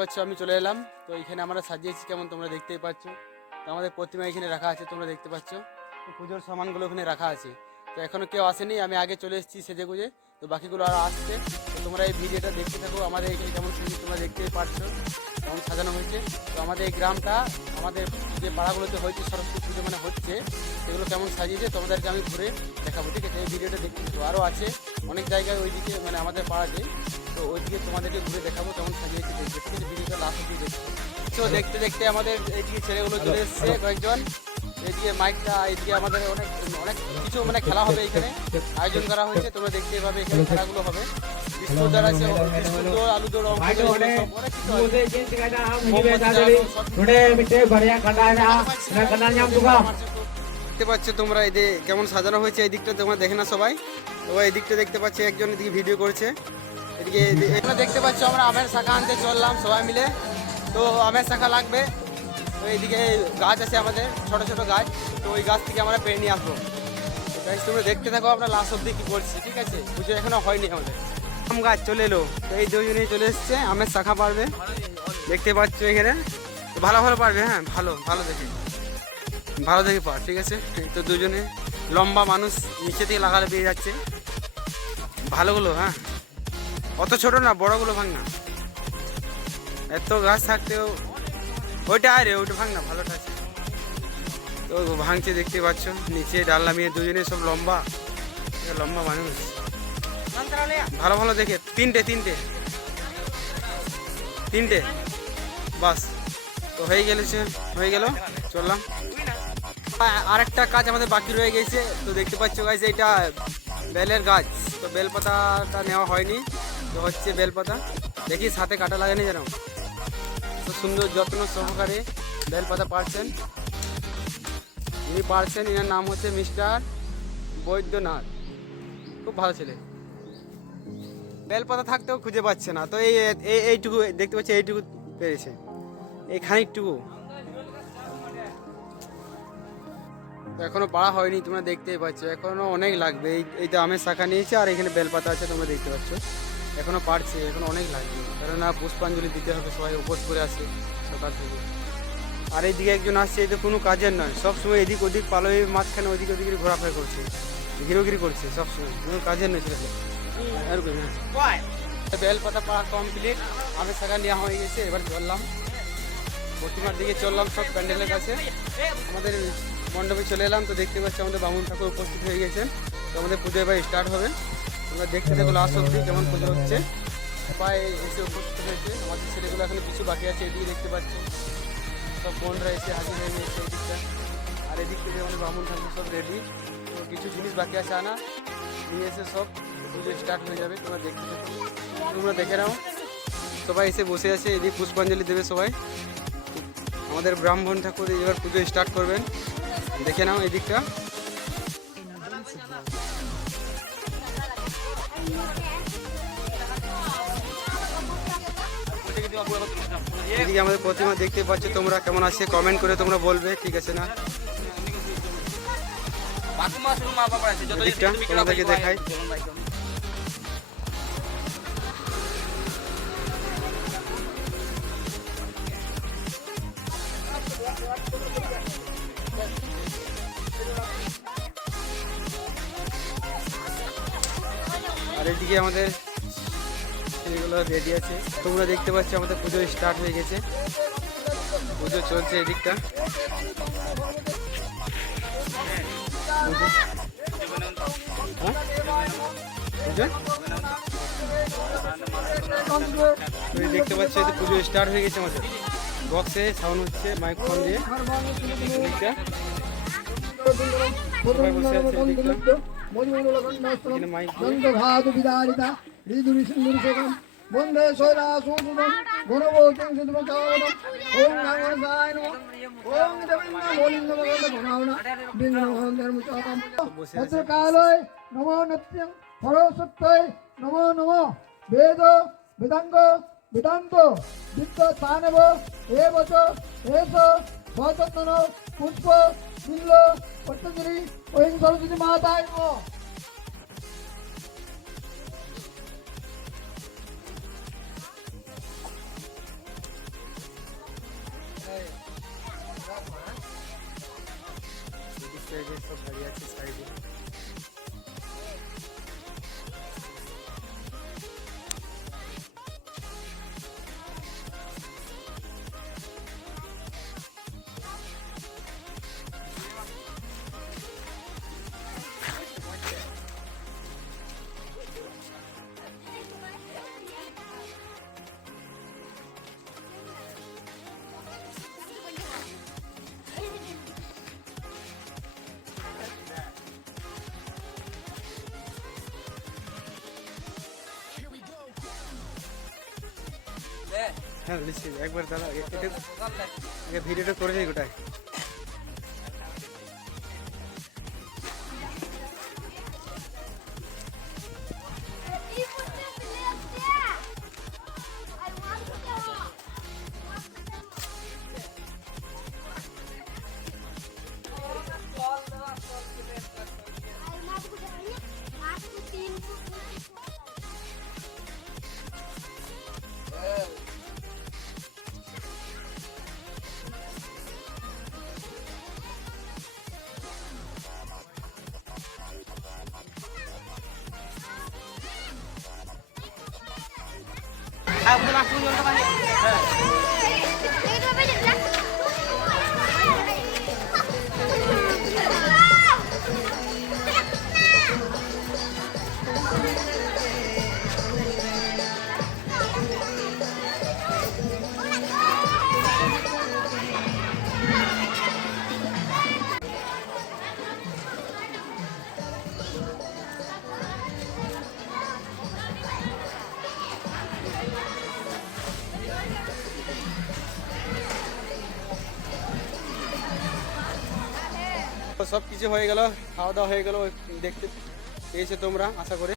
পাচ্ছ আমি চলে এলাম। তো এখানে আমরা সাজিয়েছি কেমন তোমরা দেখতেই পাচ্ছ। তো আমাদের প্রতিমা এখানে রাখা আছে তোমরা দেখতে পাচ্ছ। তো পুজোর সামানগুলো ওখানে রাখা আছে। তো এখনও কেউ আসেনি, আমি আগে চলে এসেছি সেজে গুজে। তো বাকিগুলো আর আসছে। তো তোমরা এই ভিডিওটা দেখতে থাকো। আমাদের এখানে কেমন তোমরা দেখতেই পাচ্ছ কেমন সাজানো হয়েছে। তো আমাদের এই গ্রামটা, আমাদের যে পাড়াগুলোতে হয়েছে সরস্বতী পুজো মানে হচ্ছে, সেগুলো কেমন সাজিয়েছে তোমাদেরকে আমি ঘুরে দেখাবো, ঠিক আছে? এই ভিডিওটা দেখতে থাকো। আরও আছে অনেক জায়গায় ওইদিকে, মানে আমাদের পাড়াতে। তো ওইদিকে তোমাদেরকে ঘুরে দেখাবো কেমন সাজিয়েছে দেখবে, ঠিক আছে? ভিডিওটা লাস্ট অব্দি দেখো। তো দেখতে দেখতে আমাদের এইদিকে ছেলেগুলো চলে এসছে কয়েকজন। এইদিকে মাইকটা, এইদিকে আমাদের অনেক অনেক কিছু মানে খেলা হবে এখানে আয়োজন করা হয়েছে। তোমরা দেখতে পাবে এখানে খেলাগুলো হবে। বিস্কুট দৌড় আছে, বিস্কুট দৌড়, আলু দৌড়, অনেক কিছু আছে। দেখতে পাচ্ছ তোমরা এই কেমন সাজানো হয়েছে। এই দিকটা তোমরা দেখে না সবাই। তো এই দিকটা দেখতে পাচ্ছ একজন এদিকে ভিডিও করছে। এদিকে এখানে দেখতে পাচ্ছ আমরা আমের শাখা আনতে চললাম সবাই মিলে। তো আমের শাখা লাগবে। তো এইদিকে গাছ আছে আমাদের, ছোট ছোট গাছ। তো ওই গাছ থেকে আমরা পেরে নিয়ে আসবো। তোমরা দেখতে থাকো আমরা লাস্ট অব্দি কি করছি, ঠিক আছে? পুজো এখনো হয়নি আমাদের। আম গাছ চলে এলো। তো এই দুজনেই চলে এসছে আমের শাখা পারবে, দেখতে পাচ্ছ এখানে। তো ভালো ভালো পারবে, হ্যাঁ ভালো ভালো দেখে পার, ঠিক আছে? তো দুজনে লম্বা মানুষ, নিচে থেকে লাগালে পেয়ে যাচ্ছে ভালোগুলো। হ্যাঁ অত ছোট না, বড়গুলো ভাঙ না। এত গাছ থাকতেও ওইটা আরে ওইটা ভাঙ না, ভালোটা আছে। তো ভাঙছে দেখতে পাচ্ছ, নিচে ডাল নামিয়ে দুজনে সব লম্বা লম্বা মানুষ। ভালো ভালো দেখে তিনটে বাস। তো হয়ে গেল চললাম। আরেকটা কাজ আমাদের বাকি রয়ে গেছে। তো দেখতে পাচ্ছ গাছ, এইটা বেলের গাছ। তো বেলপাতাটা নেওয়া হয়নি। তো হচ্ছে বেলপাতা, দেখি সাথে কাটা লাগেনি যেন। তো সুন্দর যত্ন সহকারে বেলপাতা পারছেন, এনার নাম হচ্ছে মিস্টার বৈদ্যনাথ। খুব ভালো ছেলে। বেলপাতা থাকতেও খুঁজে পাচ্ছে না। তো এইটুকু দেখতে পাচ্ছি, এইটুকু পেরেছে, এই খানিকটুকু। তো এখনো পাড়া হয়নি, তোমরা দেখতেই পাচ্ছ। এখনো অনেক লাগবে। এইটা আমের শাখা নিয়েছে আর এখানে বেলপাতা আছে, তোমরা দেখতে পাচ্ছ। এখনো পারছে, এখনো অনেক লাগবে, কেননা পুষ্পাঞ্জলি দিতে হবে। সবাই উপোস করে আসে সকাল থেকে। আর এইদিকে একজন আসছে, এই তো কোনো কাজের নয়, সবসময় এদিক ওদিক পালোয় মাঝখানে ওদিক ওদিকে ঘোরাফেরা করছে, ঘিরোগিরি করছে সবসময়, কোনো কাজের নয় ছেলেটা। এরকম বেলপাতা পাড়া কমপ্লিট, আমের শাখা নেওয়া হয়ে গেছে। এবার চললাম প্রতিমার দিকে, চললাম সব প্যান্ডেলের কাছে। আমাদের মণ্ডপে চলে এলাম। তো দেখতে পাচ্ছি আমাদের বামুন ঠাকুর উপস্থিত হয়ে গেছেন। তো আমাদের পুজো এবার স্টার্ট হবে। তোমরা দেখতে দেখো লাস্ট অব্দি কেমন পুজো হচ্ছে। সবাই এসে উপস্থিত হয়েছে। আমাদের ছেলেগুলো এখনো কিছু বাকি আছে, এদিকে দেখতে পাচ্ছ সব বোনরা এসে হাজির হয়ে গেছে এদিকটা। আর এদিক থেকে আমাদের বামুন ঠাকুর সব রেডি। তো কিছু জিনিস বাকি আছে আনা, নিয়ে এসে সব পুজো স্টার্ট হয়ে যাবে। তোমরা দেখতে থাকো, তোমরা দেখে নাও। সবাই এসে বসে আছে, এদিকে পুষ্পাঞ্জলি দেবে সবাই। আমাদের ব্রাহ্মণ ঠাকুর এবার পুজো স্টার্ট করবেন, দেখে নাও এই দিকটা। এদিকে আমাদের প্রতিমা দেখতে পাচ্ছ তোমরা, কেমন আছে কমেন্ট করে তোমরা বলবে, ঠিক আছে না? দিকটা তোমাদেরকে দেখাই। আর এদিকে আমাদের এগুলো রেডি আছে, তোমরা দেখতে পাচ্ছ আমাদের পুজো স্টার্ট হয়ে গেছে, পুজো চলছে এদিকটা। দেখতে পাচ্ছ পুজো স্টার্ট হয়ে গেছে আমাদের, বক্সে সাউন্ড হচ্ছে, মাইক ফোন দিয়ে এদিকটা সবাই বসে আছে এদিকটা। বন্দে সৈরা সুদুদম গণবৌতং সুদুমচাওদম ওম নারায়ণায় নমঃ ওম দেবেন্দ্র গোবিন্দ ভগবান ভগবান বিঘ্নহরণ মুচাতম ভদ্রকালয় নমো নিত্যং সরস্বত্যৈ নমো নমঃ বেদ বেদাঙ্গ বেদান্ত বিদ্য স্থানব এবচ এস সচন্দন পুষ্প বিল্ল পট্টগিরি ওম সরস্বতী মাতায় নমঃ। এই যে সব দাঁড়িয়ে আছে সাইডে। হ্যাঁ লিখছি একবার দাঁড়া, ভিডিওটা করে দিই গোটায়। Udah langsung jual ke mana? সব কিছু হয়ে গেল, খাওয়া দাওয়া হয়ে গেল, দেখতে পেয়েছো তোমরা আশা করি।